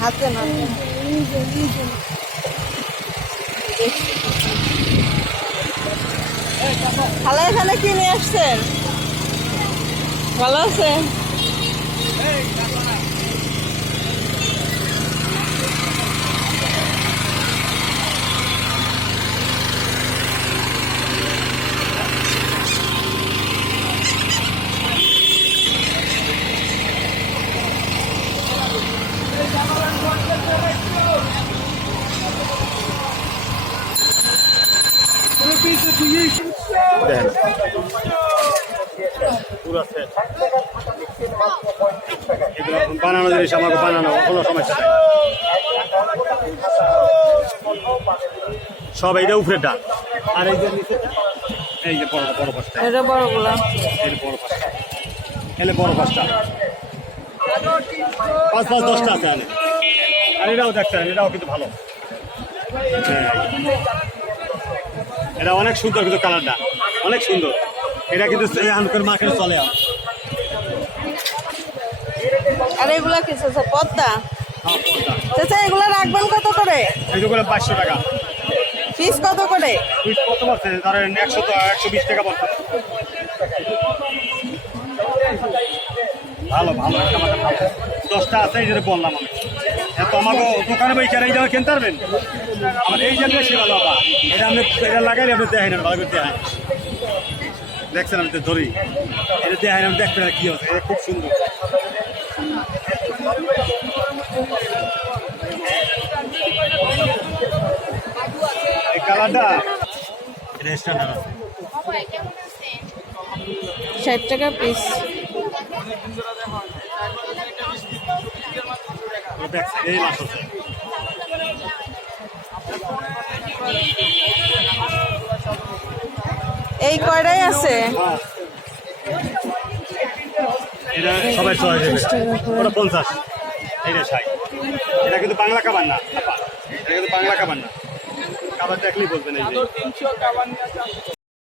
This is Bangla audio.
হাতে না খালা এখানে কি নিয়ে আসছেন ভালো আছে দেখেন বানানো জিনিস আমাকে বানানো কোনো সমস্যা নেই। সব এইটা উপরে ডাক আর এই যে এই যে বড় বড় পাঁচটা। এটা বড়গুলা। এটা বড় পাঁচটা। এলে বড় পাঁচটা। পাঁচ পাঁচ দশটা আছে আর এটাও দেখছেন এটাও কিন্তু ভালো। হ্যাঁ। এটা অনেক সুন্দর কিন্তু কালারটা। অনেক সুন্দর। এটা কিন্তু এখানকার মার্কেট চলে আর। এগুলা হ্যাঁ, এগুলা রাখবেন কত করে? পাঁচশো টাকা। ধরেন একশো একশো বিশ টাকা ভালো ভালো দশটা এই জন্য বললাম আমি। দোকানে বই কেন এই জায়গায় কিনতে পারবেন? আমার এই জন্য ভালো এটা আপনি এটা লাগাইলে আপনি দেখেন দেখেন দেখছেন আমি তো ধরি। এটা দেখেন আমি দেখবেন আর কী আছে খুব সুন্দর। এই টাকা এই কয়টাই আছে? সবাই এটা এটা কিন্তু বাংলা খাবার না এটা কিন্তু বাংলা খাবার না। খাবার দেখলেই বলবেন এই